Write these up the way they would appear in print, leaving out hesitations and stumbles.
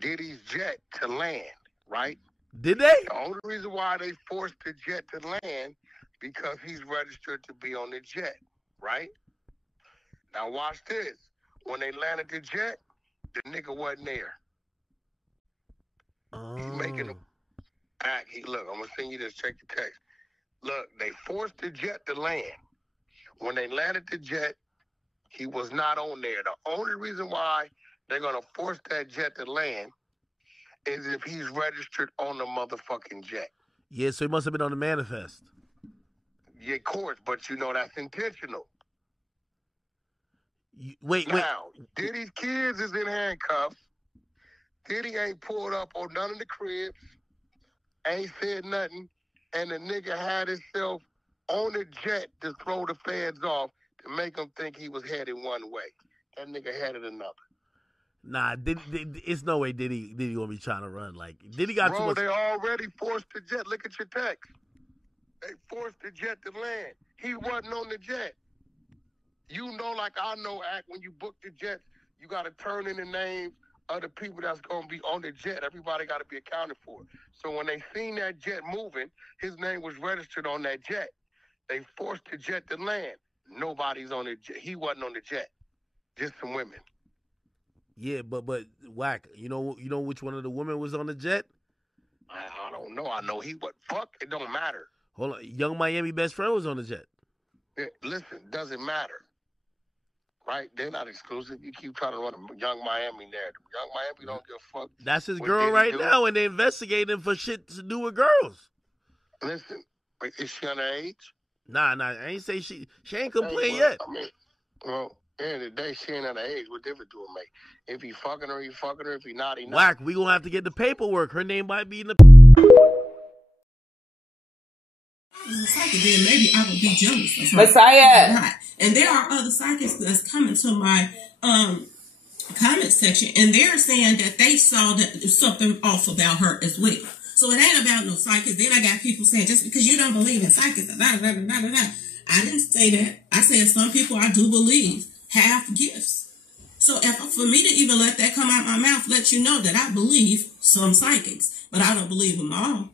Diddy's jet to land, right? Did they? The only reason why they forced the jet to land because he's registered to be on the jet, right? Now watch this. When they landed the jet, the nigga wasn't there. He's making him act. Look, I'm gonna send you this. Check the text. Look, they forced the jet to land. When they landed the jet, he was not on there. The only reason why they're gonna force that jet to land is if he's registered on the motherfucking jet. Yeah, so he must have been on the manifest. Yeah, of course, but you know that's intentional. Wait. Now, Diddy's kids is in handcuffs. Diddy ain't pulled up on none of the cribs, ain't said nothing, and the nigga had himself on the jet to throw the feds off to make them think he was headed one way. That nigga headed another. Nah, it's no way Diddy gonna be trying to run. Like, Diddy got too much. They already forced the jet. Look at your text. They forced the jet to land. He wasn't on the jet. You know, like I know, when you book the jets, you got to turn in the names of the people that's going to be on the jet. Everybody got to be accounted for. So when they seen that jet moving, his name was registered on that jet. They forced the jet to land. Nobody's on the jet. He wasn't on the jet. Just some women. Yeah, but whack. You know which one of the women was on the jet? I don't know. I know he was. Fuck, it don't matter. Hold on. Young Miami best friend was on the jet. Yeah, listen, doesn't matter. Right? They're not exclusive. You keep trying to run a Young Miami narrative. Young Miami don't give a fuck. That's his girl right now, and they investigating him for shit to do with girls. Listen, is she underage? Nah. I ain't say she ain't complained yet. I mean, well, at the end of the day, she ain't underage. What difference do it make? If he fucking her, he fucking her. If he not, he not. Whack, we gonna have to get the paperwork. Her name might be in the. Then maybe I would be jealous. Messiah. And there are other psychics that's coming to my comment section, and they're saying that they saw that something off about her as well. So it ain't about no psychics. Then I got people saying just because you don't believe in psychics, blah, blah, blah, blah, blah. I didn't say that. I said some people I do believe have gifts. So for me to even let that come out my mouth, let you know that I believe some psychics, but I don't believe them all.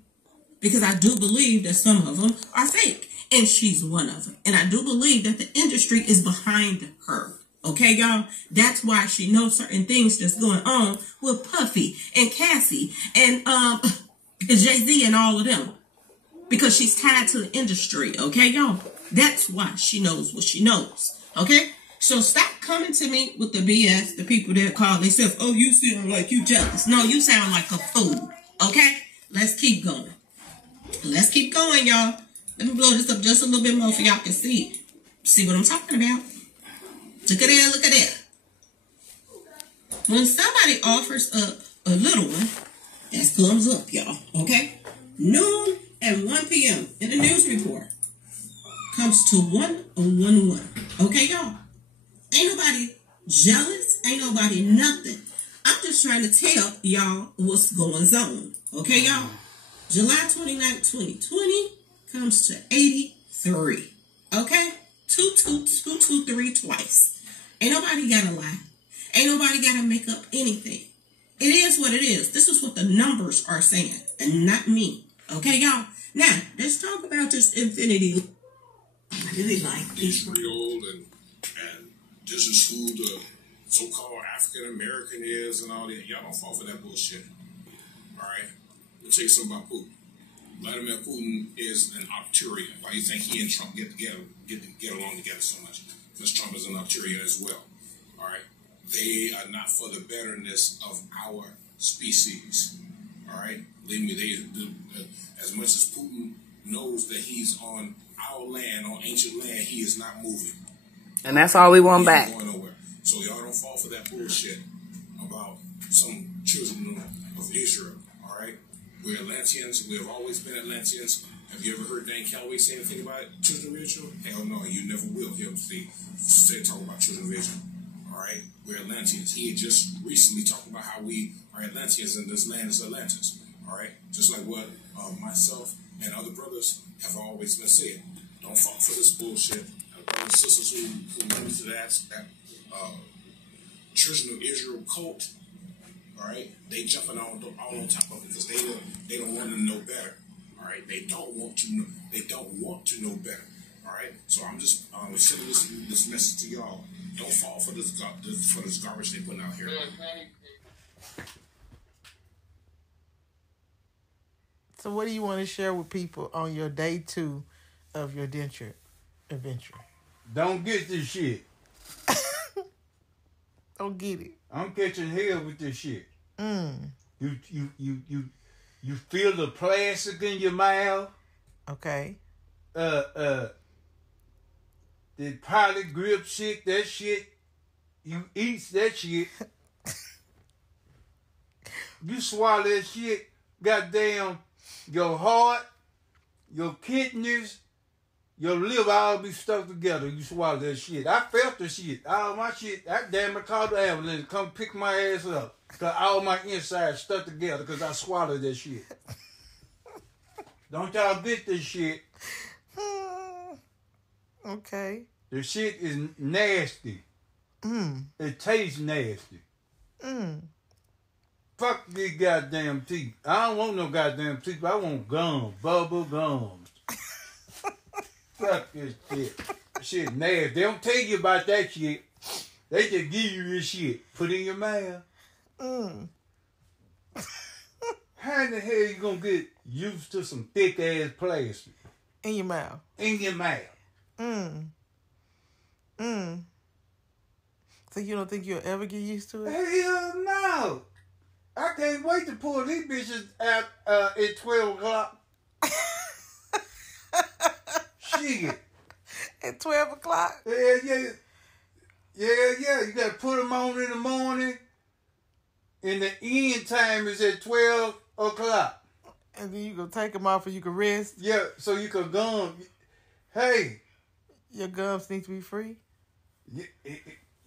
Because I do believe that some of them are fake. And she's one of them. And I do believe that the industry is behind her. Okay, y'all? That's why she knows certain things that's going on with Puffy and Cassie and Jay-Z and all of them. Because she's tied to the industry. Okay, y'all? That's why she knows what she knows. Okay? So stop coming to me with the BS. The people that call themselves, oh, you sound like you jealous. No, you sound like a fool. Okay? Let's keep going. Let's keep going, y'all. Let me blow this up just a little bit more so y'all can see what I'm talking about. Look at that, look at that. When somebody offers up a little one, that's thumbs up, y'all, okay? Noon and 1 p.m. in the news report comes to 1011, okay, y'all? Ain't nobody jealous, ain't nobody nothing. I'm just trying to tell y'all what's going on, okay, y'all? July 29th, 2020 comes to 83. Okay? 223 twice. Ain't nobody gotta lie. Ain't nobody gotta make up anything. It is what it is. This is what the numbers are saying, and not me. Okay, y'all? Now, let's talk about this infinity. I really like Israel and this is who the so-called African American is and all that. Y'all don't fall for that bullshit. All right? Let me tell you something about Putin. Vladimir Putin is an Arcturian. Why do you think he and Trump get along together so much? Because Trump is an Arcturian as well. All right? They are not for the betterness of our species. All right? Believe me, as much as Putin knows that he's on our land, on ancient land, he is not moving. And that's all we want back. Going nowhere. So y'all don't fall for that bullshit about some children of Israel. All right? We're Atlanteans. We have always been Atlanteans. Have you ever heard Dan Calloway say anything about children of Israel? Hell no, you never will hear him say talk about children of Israel. All right? We're Atlanteans. He had just recently talked about how we are Atlanteans and this land is Atlantis. All right? Just like what myself and other brothers have always been saying. Don't fall for this bullshit. Brothers and sisters who run into that children of Israel cult, All right, they jumping all on top of it because they don't want to know better. All right, they don't want to know. They don't want to know better. All right, so I'm just sending this message to y'all. Don't fall for this garbage they putting out here. So what do you want to share with people on your day 2 of your denture adventure? Don't get this shit. Don't get it. I'm catching hell with this shit. You feel the plastic in your mouth. Okay. The poly grip shit, that shit, you eat that shit. You swallow that shit, goddamn, your heart, your kidneys, your liver all be stuck together. You swallow that shit. I felt the shit. All my shit, that damn it called the ambulance. Come pick my ass up. Cause all my insides stuck together because I swallowed that shit. Don't y'all get this shit. Okay. The shit is nasty. It tastes nasty. Fuck these goddamn teeth. I don't want no goddamn teeth. I want gum. Bubble gums. Fuck this shit. Shit nasty. They don't tell you about that shit. They just give you this shit. Put in your mouth. How in the hell you gonna get used to some thick ass plastic? In your mouth. In your mouth. So you don't think you'll ever get used to it? Hell no. I can't wait to pull these bitches out at 12 o'clock. Shit. At 12 o'clock? Yeah. You got to put them on in the morning. And the end time is at 12 o'clock. And then you go take them off and you can rest? Yeah, so you can gum. Hey. Your gums need to be free?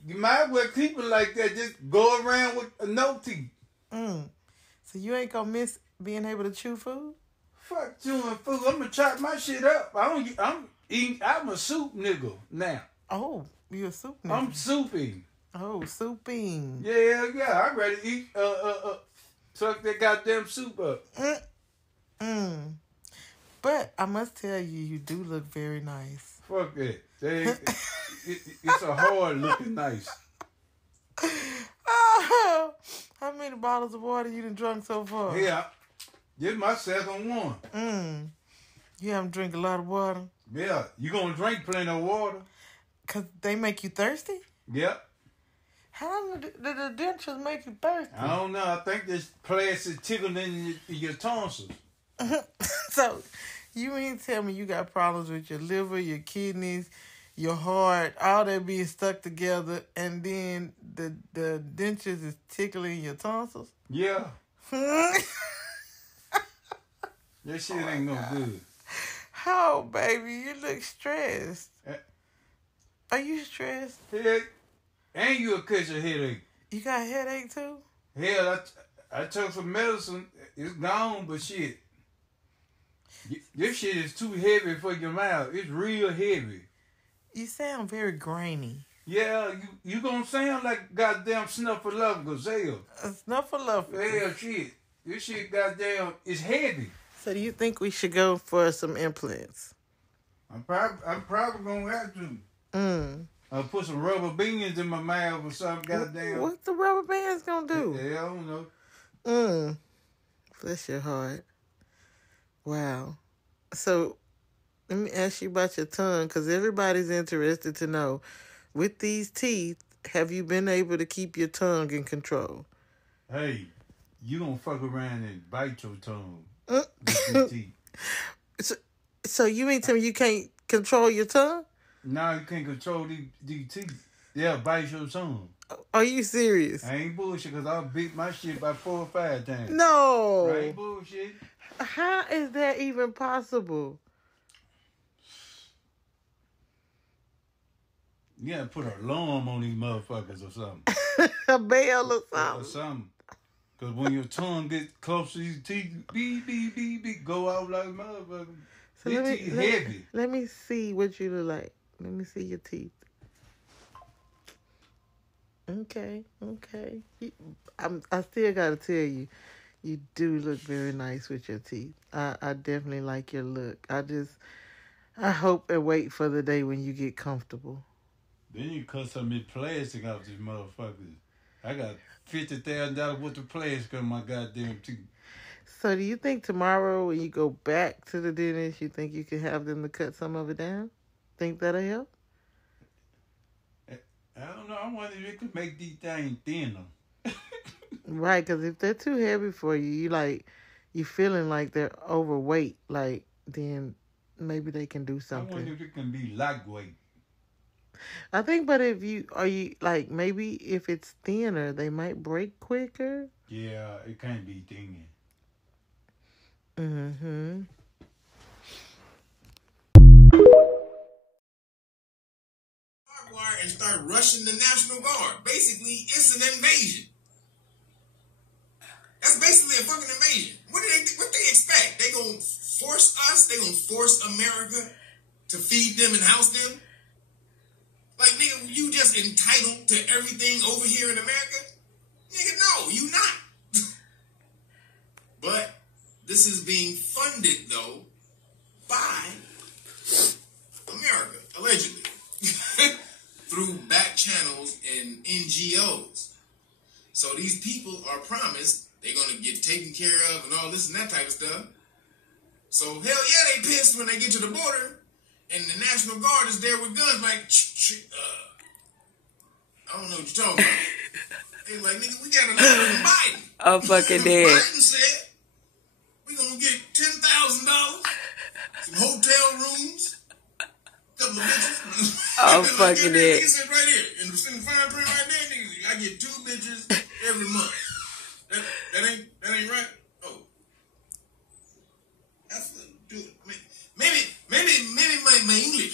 You might as well keep it like that. Just go around with no teeth. So you ain't gonna miss being able to chew food? Fuck chewing food. I'm gonna chop my shit up. I'm a soup nigga now. Oh, you a soup nigga? I'm souping. Oh, souping. Yeah. I'm ready to eat suck that goddamn soup up. But I must tell you, you do look very nice. Fuck that. It's a hard looking nice. Oh, how many bottles of water you done drunk so far? Yeah. This my second one. You haven't drank a lot of water? Yeah. You gonna drink plenty of water? Because they make you thirsty? Yep. How did the dentures make you thirsty? I don't know. I think there's plastic tickling in your tonsils. So, you mean tell me you got problems with your liver, your kidneys, your heart, all that being stuck together, and then the dentures is tickling your tonsils? Yeah. That shit ain't no good. Oh, baby, you look stressed. Are you stressed? Headache. And you a catch a headache. You got a headache too? Hell, I took some medicine. It's gone, but shit. This shit is too heavy for your mouth. It's real heavy. You sound very grainy. Yeah, you gonna sound like goddamn Snuffleupagus. Hell. A Snuffleupagus? Hell, shit. This shit goddamn is heavy. So do you think we should go for some implants? I'm probably gonna have to. I'll put some rubber bands in my mouth or something, goddamn. What's the rubber bands gonna do? Yeah, I don't know. Bless your heart. Wow. So, let me ask you about your tongue, because everybody's interested to know, with these teeth, have you been able to keep your tongue in control? Hey, you gonna fuck around and bite your tongue with your teeth. So you mean to me you can't control your tongue? No, you can't control these teeth. They'll bite your tongue. Are you serious? I ain't bullshit, because I beat my shit by 4 or 5 times. No. I ain't bullshit. How is that even possible? You gotta put an alarm on these motherfuckers or something. A bell or something. Or something. Because when your tongue gets close to these teeth, beep, beep, beep, beep, go out like a motherfucker. So these teeth heavy. Let me see what you look like. Let me see your teeth. Okay. I still gotta tell you, you do look very nice with your teeth. I definitely like your look. I hope and wait for the day when you get comfortable. Then you cut some of the plastic off these motherfuckers. I got $50,000 worth of plastic on my goddamn teeth. So do you think tomorrow when you go back to the dentist, you think you can have them to cut some of it down? Think that'll help? I don't know. I wonder if it could make these things thinner. Right, because if they're too heavy for you, you feeling like they're overweight, then maybe they can do something. I wonder if it can be lightweight. I think, but maybe if it's thinner, they might break quicker. Yeah, it can't be thinner. Mm-hmm. And start rushing the National Guard. Basically, it's an invasion. That's basically a fucking invasion. What they expect? They gonna force us? They gonna force America to feed them and house them? Like, nigga, you just entitled to everything over here in America? Nigga, no, you not. But this is being funded, though, by America, allegedly. Through back channels and NGOs. So these people are promised they're going to get taken care of and all this and that type of stuff. So hell yeah, they pissed when they get to the border and the National Guard is there with guns like, I don't know what you're talking about. They like, nigga, we got a letter from Biden. I'm fucking dead. Biden said, we're going to get $10,000, some hotel rooms, couple of bitches. I'm fucking dead. He said right here, in the fine print right there, nigga, I get 2 bitches every month. That ain't right. Oh, that's dude. Maybe my English.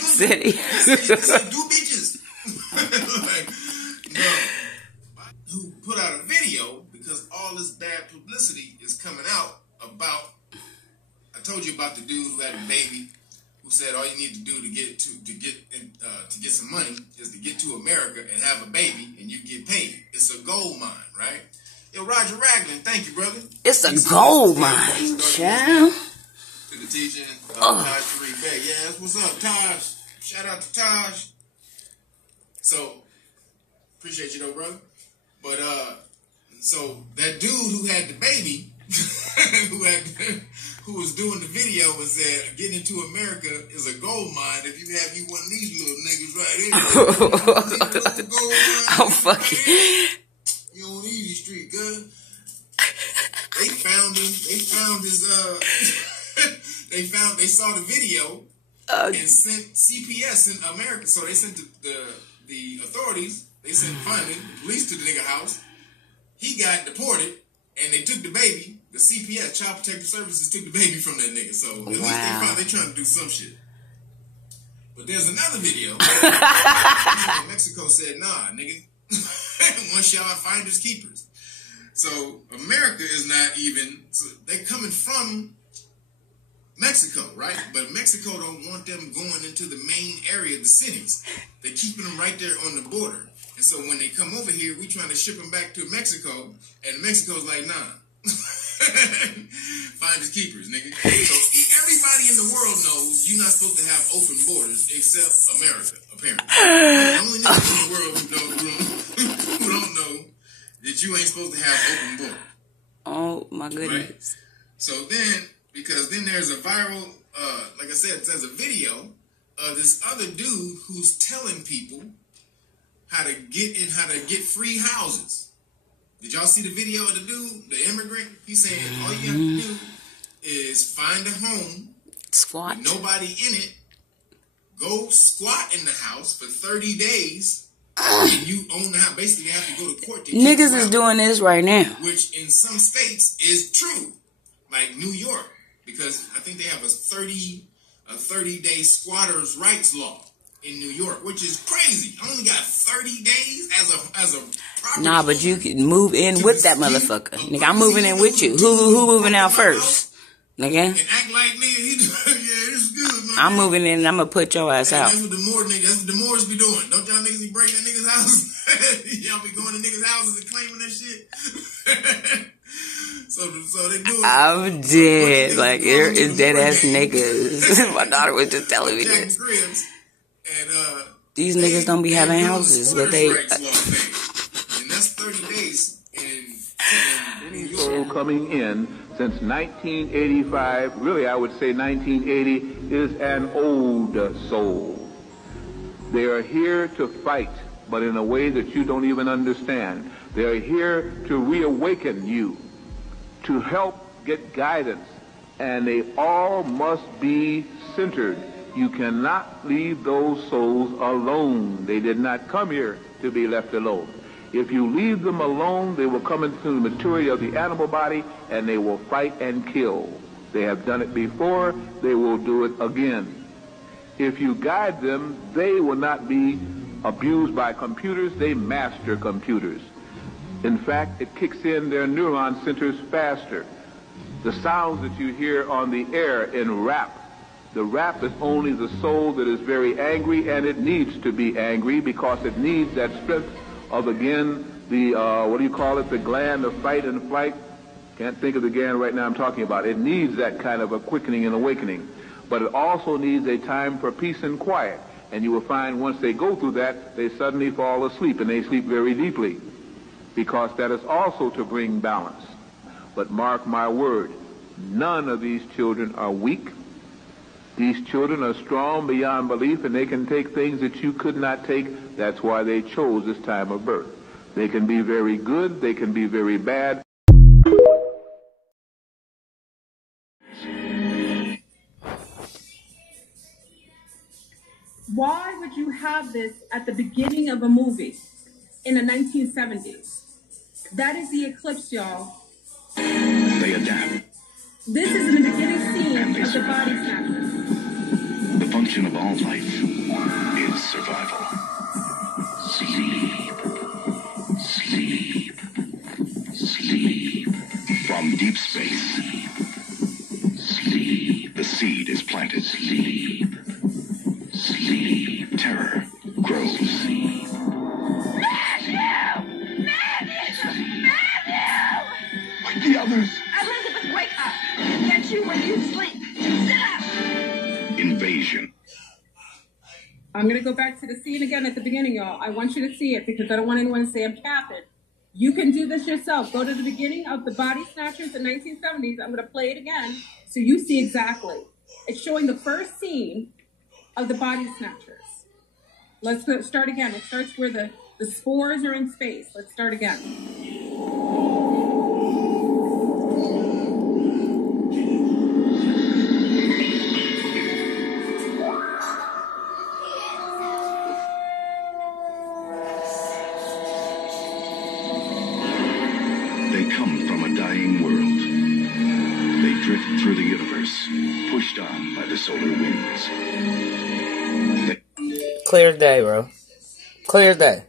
City. It's 2 bitches. Like, no. Who put out a video because all this bad publicity is coming out about. I told you about the dude who had a baby. Said all you need to do to get some money is to get to America and have a baby and you get paid. It's a gold mine, right? Yo, Roger Ragland, thank you, brother. It's a gold mine, child. To the teaching, Taj Tariq Bey. Yeah, what's up, Taj? Shout out to Taj. So, appreciate you though, brother. But so that dude who had the baby, who was doing the video and said, getting into America is a gold mine if you have one of these little niggas right here. I'm fucking... You on Easy Street, good? They found his, they saw the video and sent CPS in America. So they sent the authorities, they sent funding, the police to the nigga house. He got deported and they took the baby. The CPS, Child Protective Services, took the baby from that nigga. So at least they trying to do some shit. But there's another video. Mexico said, nah, nigga. Once y'all finders keepers. So America is not even, so they're coming from Mexico, right? But Mexico don't want them going into the main area of the cities. They're keeping them right there on the border. And so when they come over here, we trying to ship them back to Mexico. And Mexico's like, nah. Finders keepers, nigga. So everybody in the world knows you're not supposed to have open borders except America, apparently. The only niggas in the world who don't know that you ain't supposed to have open borders. Oh my goodness. Right? So then, because then there's a viral, like I said, there's a video of this other dude who's telling people how to get free houses. Did y'all see the video of the dude, the immigrant? He's saying all you have to do is find a home, squat, with nobody in it, go squat in the house for 30 days, and you own the house. Basically, you have to go to court to niggas is doing this right now. Which in some states is true, like New York, because I think they have a 30-day squatters' rights law in New York, which is crazy. I only got 30 days as a property. Nah, but you can move in with that motherfucker. Nigga, I'm moving in with you. Who moving out first? Nigga? And act like, nigga, yeah, it's good, man. I'm moving in and I'm gonna put your ass out. That's what the Moors be doing. Don't y'all niggas be breaking that niggas' houses? Y'all be going to niggas' houses and claiming that shit. so they do it. I'm dead. Like, there is dead ass niggas. My daughter was just telling me this. And, these niggas don't be having houses, but they. And that's 30 days. Any soul coming in since 1985, really I would say 1980, is an old soul. They are here to fight, but in a way that you don't even understand. They are here to reawaken you, to help get guidance, and they all must be centered. You cannot leave those souls alone. They did not come here to be left alone. If you leave them alone, they will come into the maturity of the animal body and they will fight and kill. They have done it before, they will do it again. If you guide them, they will not be abused by computers, they master computers. In fact, it kicks in their neuron centers faster. The sounds that you hear on the air in rap, the rap is only the soul that is very angry, and it needs to be angry because it needs that strength of, again, the, the gland of fight and flight. Can't think of the gland right now I'm talking about. It needs that kind of a quickening and awakening. But it also needs a time for peace and quiet. And you will find once they go through that, they suddenly fall asleep, and they sleep very deeply, because that is also to bring balance. But mark my word, none of these children are weak. These children are strong beyond belief, and they can take things that you could not take. That's why they chose this time of birth. They can be very good, they can be very bad. Why would you have this at the beginning of a movie in the 1970s? That is the eclipse, y'all. They adapt. This is in the beginning scene And they of the survive. Body Snatchers. The function of all life is survival. Sleep. Sleep. Sleep. From deep space. Sleep. The seed is planted. Sleep. Sleep. Terror grows. Sleep. Matthew! Like the others. Elizabeth, wake up! That's you when you sleep. Sit up! Invasion. I'm going to go back to the scene again at the beginning, y'all. I want you to see it because I don't want anyone to say I'm capping. You can do this yourself. Go to the beginning of the Body Snatchers in 1970s. I'm going to play it again so you see exactly. It's showing the first scene of the Body Snatchers. Let's start again. It starts where the spores are in space. Let's start again. They come from a dying world. They drift through the universe, pushed on by the solar winds. Clear day, bro. Clear day.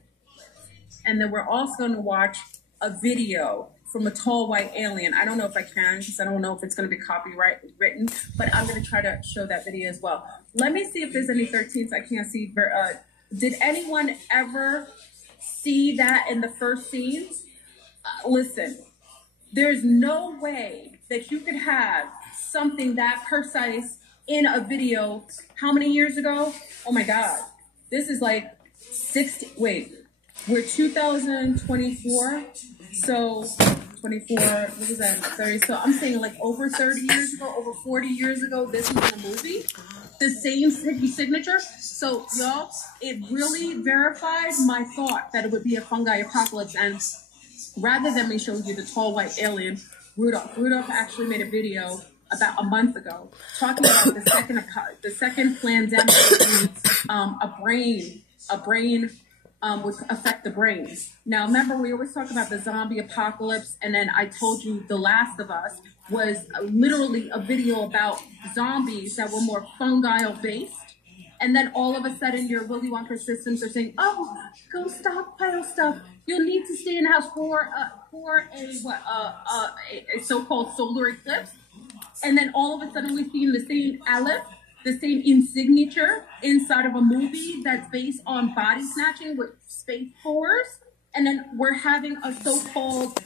And then we're also going to watch a video from a tall white alien. I don't know if I can because I don't know if it's going to be copyright written, but I'm going to try to show that video as well. Let me see if there's any 13s I can't see. Did anyone ever see that in the first scenes? Listen, there's no way that you could have something that precise in a video. How many years ago? Oh my God. This is like 60, wait, we're 2024. So 24, what is that, 30? So I'm saying like over 30 years ago, over 40 years ago, this was in a movie. The same signature. So y'all, it really verified my thought that it would be a fungi apocalypse. And rather than me showing you the tall white alien, Rudolph actually made a video about a month ago talking about the second pandemic. A brain would affect the brain. Now, remember, we always talk about the zombie apocalypse, and then I told you The Last of Us was literally a video about zombies that were more fungal based. And then all of a sudden, your Willy Wonka systems are saying, "Oh, go stockpile stuff. You'll need to stay in the house for a so-called solar eclipse." And then all of a sudden, we see in the same Aleph the same insignature inside of a movie that's based on body snatching with Space Force, and then we're having a so-called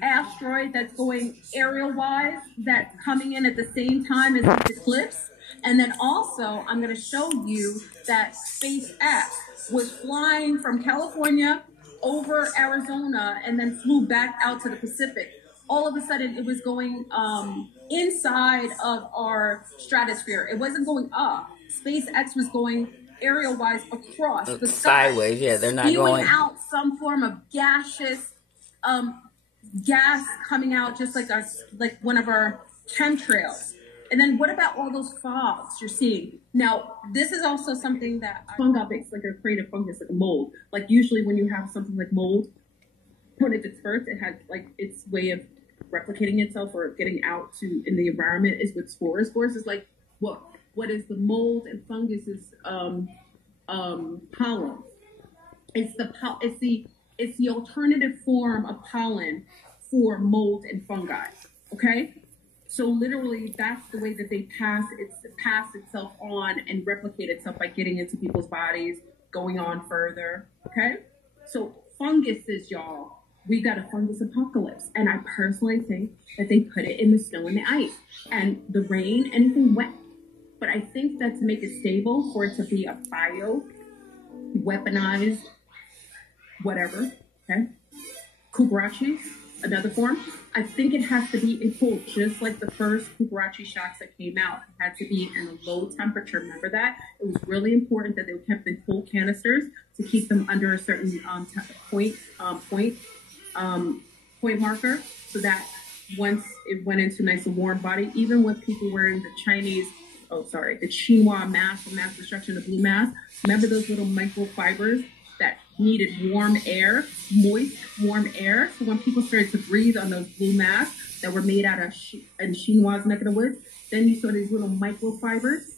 asteroid that's going aerial-wise that's coming in at the same time as this eclipse. And then also, I'm going to show you that SpaceX was flying from California over Arizona and then flew back out to the Pacific. All of a sudden, it was going inside of our stratosphere. It wasn't going up. SpaceX was going aerial-wise across the sky. Sideways, yeah, they're not going out some form of gaseous gas coming out, just like one of our chemtrails. And then what about all those fogs you're seeing? Now, this is also something that fungi makes, like a creative fungus, like a mold. Like usually when you have something like mold, when it disperses, it has like its way of replicating itself or getting out to in the environment is with spores. Spores is like what is the mold and fungus is pollen. It's the alternative form of pollen for mold and fungi. Okay? So literally, that's the way that they pass itself on and replicate itself by getting into people's bodies, going on further. Okay, so funguses, y'all, we got a fungus apocalypse, and I personally think that they put it in the snow and the ice and the rain, anything wet. But I think that to make it stable, for it to be a weaponized, whatever. Okay, Kugarachi, another form. I think it has to be in cold, just like the first Kugarachi shots that came out. It had to be in a low temperature. Remember that? It was really important that they were kept in cold canisters to keep them under a certain point marker, so that once it went into nice and warm body, even with people wearing the chinois mask for mass destruction, the blue mask, remember those little microfibers that needed warm air, moist, warm air. So when people started to breathe on those blue masks that were made out of chinois neck of the woods, then you saw these little microfibers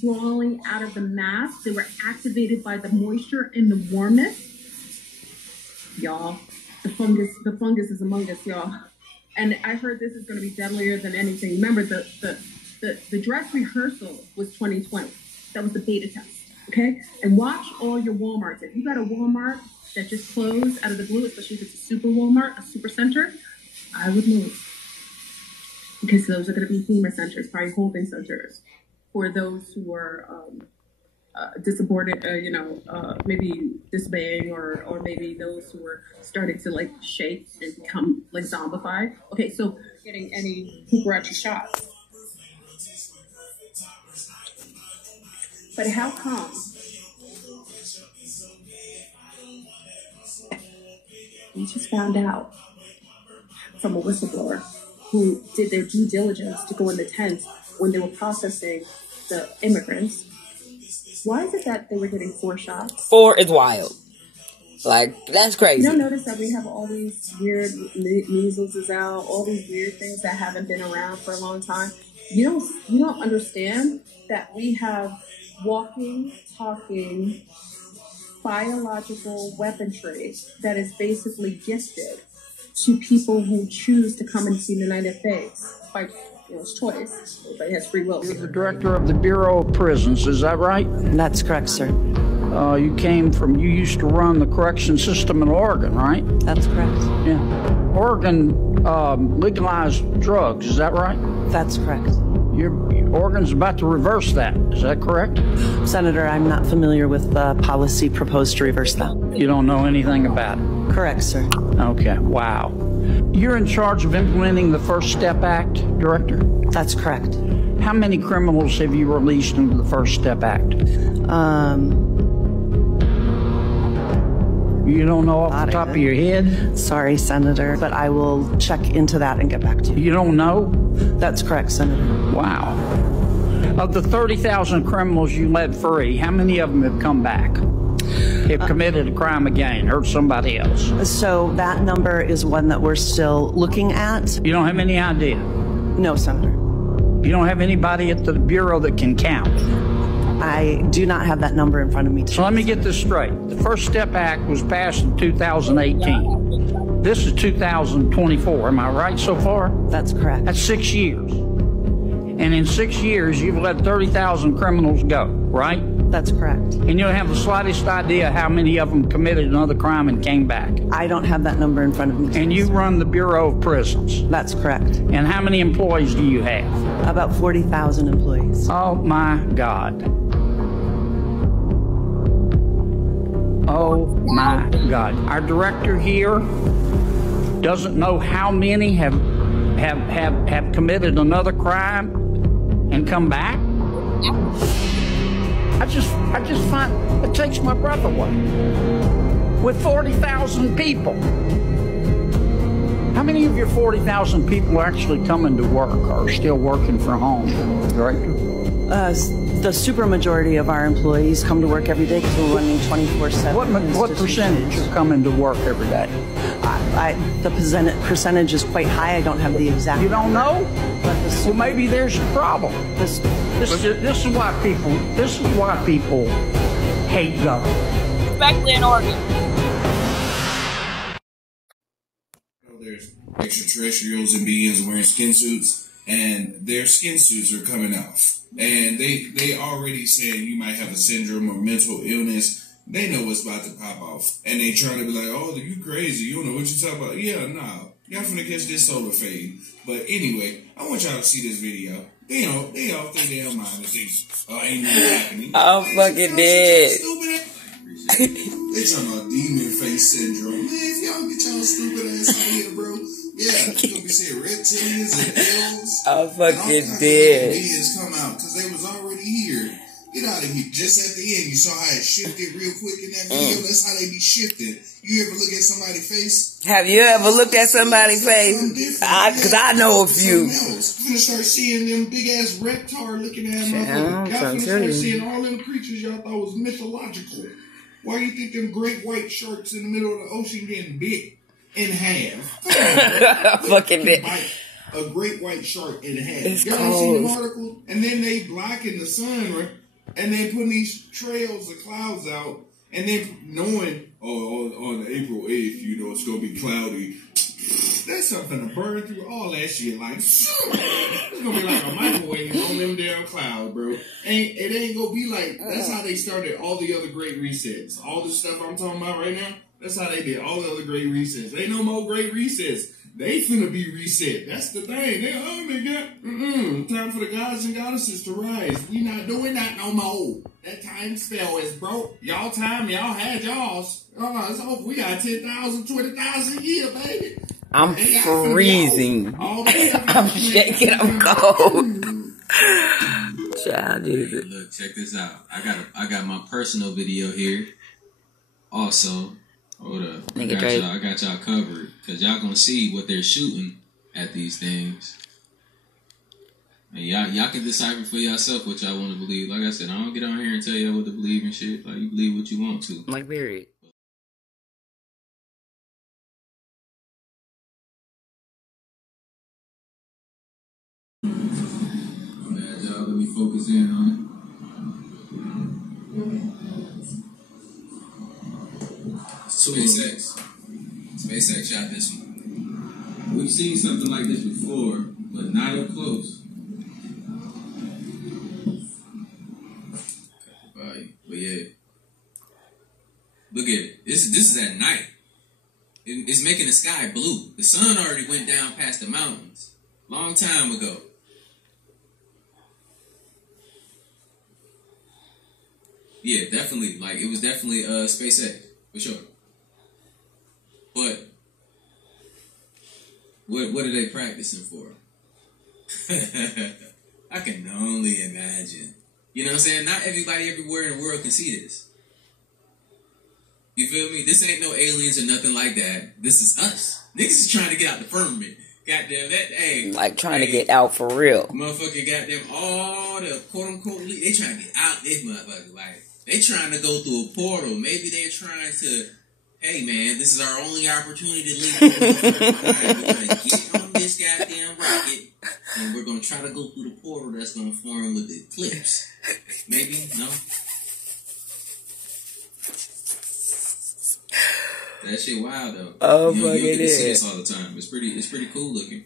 crawling out of the mask. They were activated by the moisture and the warmth. Y'all, the fungus is among us, y'all. And I heard this is going to be deadlier than anything. Remember, the dress rehearsal was 2020. That was the beta test. Okay, and watch all your Walmarts. If you got a Walmart that just closed out of the blue, especially if it's a super Walmart, a super center, I would move. Because those are going to be FEMA centers, probably holding centers for those who are disappointed, maybe disobeying, or maybe those who are starting to like shake and become like zombified. Okay, so getting any Kugarachi shots. But how come we just found out from a whistleblower who did their due diligence to go in the tent when they were processing the immigrants? Why is it that they were getting 4 shots? 4 is wild. Like, that's crazy. You don't notice that we have all these weird measles is out, all these weird things that haven't been around for a long time. You don't understand that we have walking, talking, biological weaponry that is basically gifted to people who choose to come into the United States by choice. Everybody has free will. You're the director of the Bureau of Prisons, is that right? That's correct, sir. You used to run the correction system in Oregon, right? That's correct. Yeah. Oregon legalized drugs, is that right? That's correct. Oregon's about to reverse that. Is that correct? Senator, I'm not familiar with the policy proposed to reverse that. You don't know anything about it? Correct, sir. Okay, wow. You're in charge of implementing the First Step Act, Director? That's correct. How many criminals have you released into the First Step Act? You don't know off the top of your head? Sorry, Senator, but I will check into that and get back to you. You don't know? That's correct, Senator. Wow. Of the 30,000 criminals you let free, how many of them have come back? Have committed a crime again, hurt somebody else? So that number is one that we're still looking at. You don't have any idea? No, Senator. You don't have anybody at the Bureau that can count? I do not have that number in front of me today. So let me get this straight. The First Step Act was passed in 2018. This is 2024. Am I right so far? That's correct. That's 6 years. And in 6 years, you've let 30,000 criminals go, right? That's correct. And you don't have the slightest idea how many of them committed another crime and came back. I don't have that number in front of me. And you run the Bureau of Prisons. That's correct. And how many employees do you have? About 40,000 employees. Oh my God. Oh my God. Our director here doesn't know how many have committed another crime and come back. I just find it takes my breath away. With 40,000 people. How many of your 40,000 people are actually coming to work or are still working from home, Director? The supermajority of our employees come to work every day because we're running 24/7. What percentage are coming to work every day? The percentage is quite high. I don't have the exact. You don't know? But well, maybe there's a problem. This is why people hate government. Especially in Oregon. There's extraterrestrials and beings wearing skin suits, and their skin suits are coming off. And they already saying you might have a syndrome or mental illness. They know what's about to pop off. And they trying to be like, oh, you crazy. You don't know what you're talking about. Yeah, nah. Y'all finna catch this solar fade. But anyway, I want y'all to see this video. They all think they don't mind. They think, oh, ain't nothing happening. I'm fucking dead. They talking about demon face syndrome. Man, if y'all get y'all stupid ass out here, bro. Yeah, you gonna be seeing reptilians and elves. I'm fucking dead. Beings come out because they was already here. Get out of here. Just at the end, you saw how it shifted real quick in that video. That's how they be shifting. You ever look at somebody's face? Have you ever looked at somebody's face? Because I know a few. You're gonna start seeing them big ass reptar looking at them. Y'all gonna start seeing all them creatures y'all thought was mythological. Why do you think them great white sharks in the middle of the ocean getting bit in half? Fucking bit. A great white shark in half. It's Y'all cold. seen the article? And then they blocking the sun, right? And then putting these trails of clouds out, and then knowing, on April 8th, you know, it's going to be cloudy. That's something to burn through all that shit. Like, it's going to be like a microwave on them damn clouds, bro. It ain't going to be like, that's how they started all the other great resets. All the stuff I'm talking about right now, that's how they did all the other great resets. Ain't no more great resets. They finna be reset. That's the thing. They got time for the gods and goddesses to rise. We not doing that no more. That time spell is broke. Y'all time, y'all had y'all's. It's over. We got 10,000, 20,000 a year, baby. I'm freezing. I'm shaking. I'm cold. Child, Jesus. Look, check this out. I got my personal video here. Also. Hold up. I got y'all covered. Because y'all gonna see what they're shooting at these things. And y'all can decipher for yourself what y'all want to believe. Like I said, I don't get on here and tell y'all what to believe and shit. Like, you believe what you want to. Like, period. Bad y'all. Let me focus in on it. SpaceX shot this one. We've seen something like this before, but not up close. But yeah, look at it. This is at night. It's making the sky blue. The sun already went down past the mountains long time ago. Yeah, definitely. Like, it was definitely SpaceX for sure. But what are they practicing for? I can only imagine. You know what I'm saying? Not everybody everywhere in the world can see this. You feel me? This ain't no aliens or nothing like that. This is us. Niggas is trying to get out the firmament. Goddamn that. Hey, like trying to get out for real. Motherfucker, goddamn all the quote unquote. They trying to get out this motherfucker. Like, they trying to go through a portal. Maybe they're trying to. Hey man, this is our only opportunity to leave. We're gonna get on this goddamn rocket, and we're gonna try to go through the portal that's gonna form with the eclipse. Maybe no. That shit wild though. Oh you fuck, get it to see is. this all the time. It's pretty cool looking.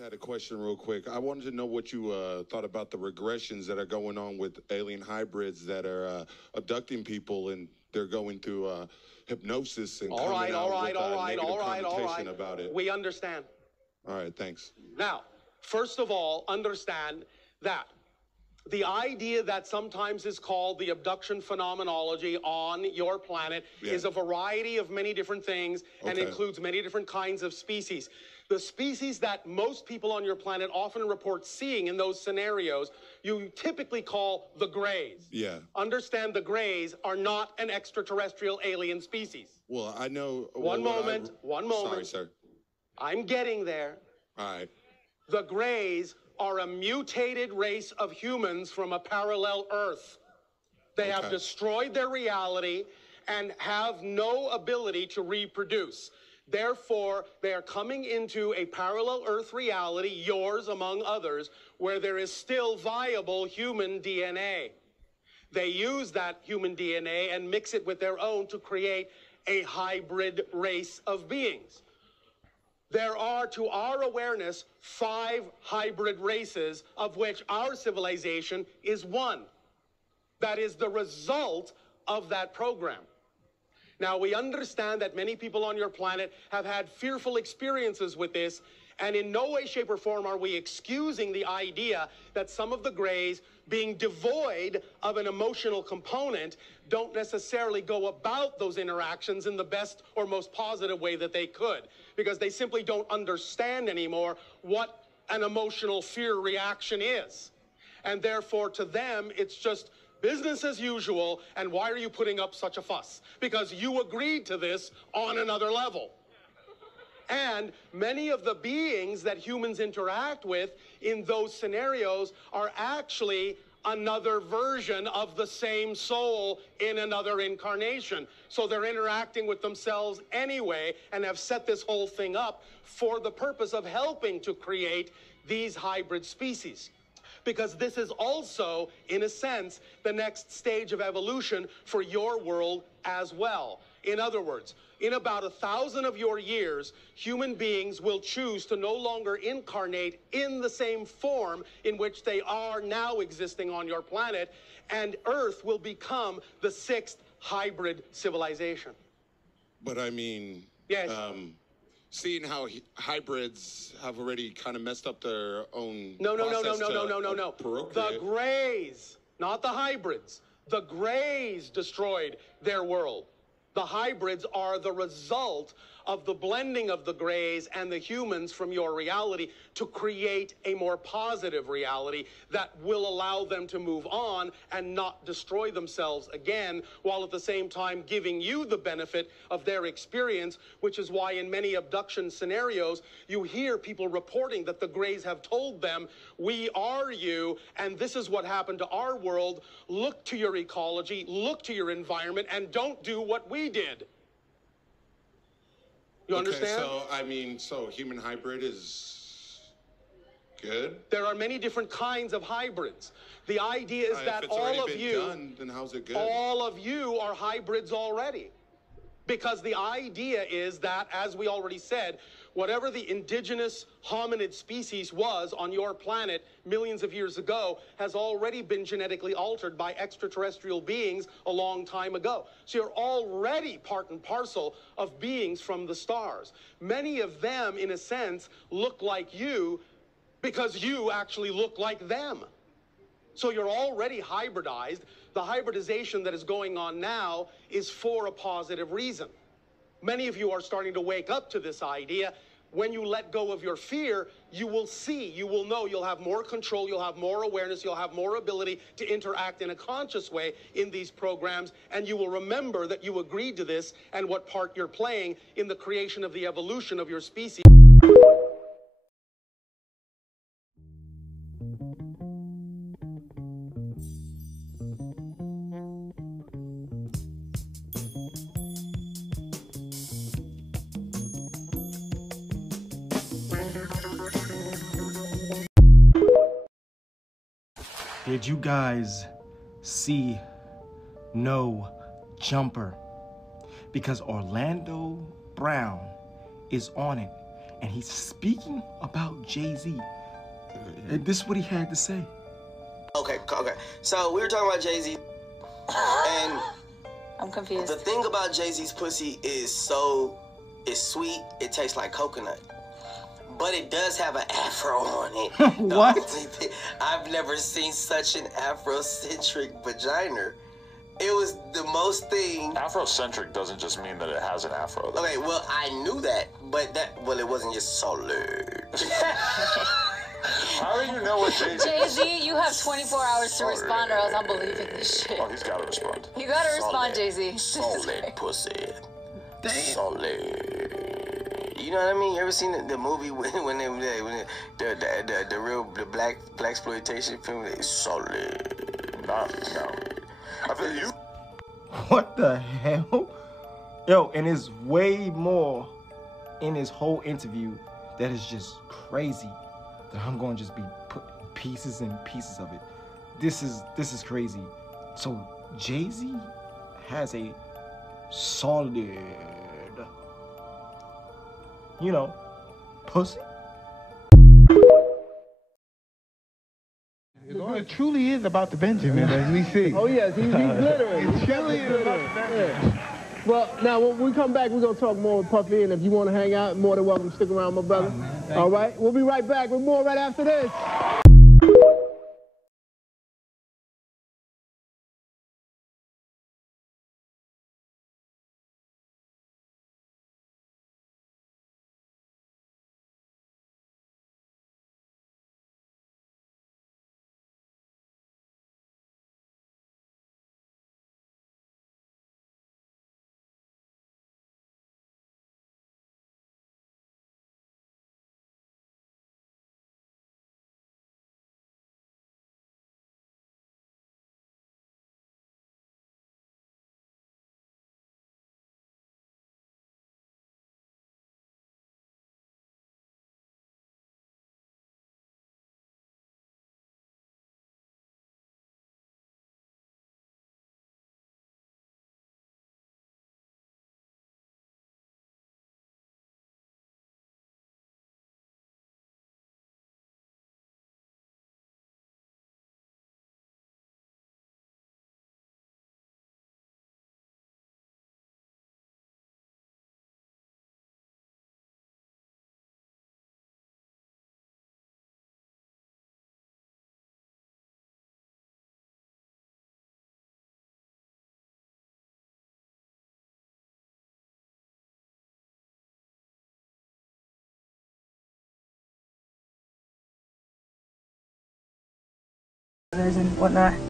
had a question real quick. I wanted to know what you thought about the regressions that are going on with alien hybrids that are abducting people, and they're going through hypnosis and all right, about it. We understand. All right, thanks. Now, first of all, understand that the idea that sometimes is called the abduction phenomenology on your planet is a variety of many different things and includes many different kinds of species. The species that most people on your planet often report seeing in those scenarios, you typically call the Greys. Yeah. Understand the Greys are not an extraterrestrial alien species. Well, I know. One moment. Sorry, sir. I'm getting there. All right. The Greys are a mutated race of humans from a parallel Earth. They have destroyed their reality and have no ability to reproduce. Therefore, they are coming into a parallel Earth reality, yours among others, where there is still viable human DNA. They use that human DNA and mix it with their own to create a hybrid race of beings. There are, to our awareness, 5 hybrid races, of which our civilization is one. That is the result of that program. Now, we understand that many people on your planet have had fearful experiences with this, and in no way, shape, or form are we excusing the idea that some of the Greys, being devoid of an emotional component, don't necessarily go about those interactions in the best or most positive way that they could, because they simply don't understand anymore what an emotional fear reaction is. And therefore, to them, it's just business as usual, and why are you putting up such a fuss? Because you agreed to this on another level. And many of the beings that humans interact with in those scenarios are actually another version of the same soul in another incarnation. So they're interacting with themselves anyway and have set this whole thing up for the purpose of helping to create these hybrid species. Because this is also, in a sense, the next stage of evolution for your world as well. In other words, in about 1,000 of your years, human beings will choose to no longer incarnate in the same form in which they are now existing on your planet, and Earth will become the 6th hybrid civilization. But I mean, yes. Seeing how hybrids have already kind of messed up their own No. procreate. The Greys, not the hybrids. The Greys destroyed their world. The hybrids are the result of the blending of the Greys and the humans from your reality to create a more positive reality that will allow them to move on and not destroy themselves again, while at the same time giving you the benefit of their experience, which is why in many abduction scenarios, you hear people reporting that the Greys have told them, we are you, and this is what happened to our world. Look to your ecology, look to your environment, and don't do what we did. You understand? So, I mean, so human hybrid is good? There are many different kinds of hybrids. The idea is that all of you, then how's it good? all of you are hybrids already. Because the idea is that, as we already said, whatever the indigenous hominid species was on your planet millions of years ago has already been genetically altered by extraterrestrial beings a long time ago. So you're already part and parcel of beings from the stars. Many of them, in a sense, look like you because you actually look like them. So you're already hybridized. The hybridization that is going on now is for a positive reason. Many of you are starting to wake up to this idea. When you let go of your fear, you will see, you will know, you'll have more control, you'll have more awareness, you'll have more ability to interact in a conscious way in these programs, and you will remember that you agreed to this and what part you're playing in the creation of the evolution of your species. Did you guys see No Jumper? Because Orlando Brown is on it, and he's speaking about Jay-Z. And this is what he had to say. Okay. So we were talking about Jay-Z, and I'm confused. The thing about Jay-Z's pussy is it's sweet. It tastes like coconut, but it does have an afro on it. What? I've never seen such an Afrocentric vagina. It was the most thing. Afrocentric doesn't just mean that it has an afro. Okay, well, I knew that, but it wasn't just solid. How do you know what Jay-Z? Jay-Z, you have 24 hours to respond, or else I'm believing this shit. Oh, he's got to respond. You gotta respond, Jay-Z. Solid pussy. Damn. Solid. You know what I mean? You ever seen the movie when the real black exploitation film? It's solid. No. I feel you. What the hell? Yo, and there's way more in this whole interview that is just crazy. That I'm going to just be putting pieces and pieces of it. This is crazy. So Jay-Z has a solid, pussy. It truly is about the Benjamin, as we see. Oh yes, he's glittering. It truly is about the Benjamin. Well, now when we come back, we're gonna talk more with Puffy, and if you want to hang out, more than welcome to stick around, my brother. All right, we'll be right back with more right after this. And whatnot.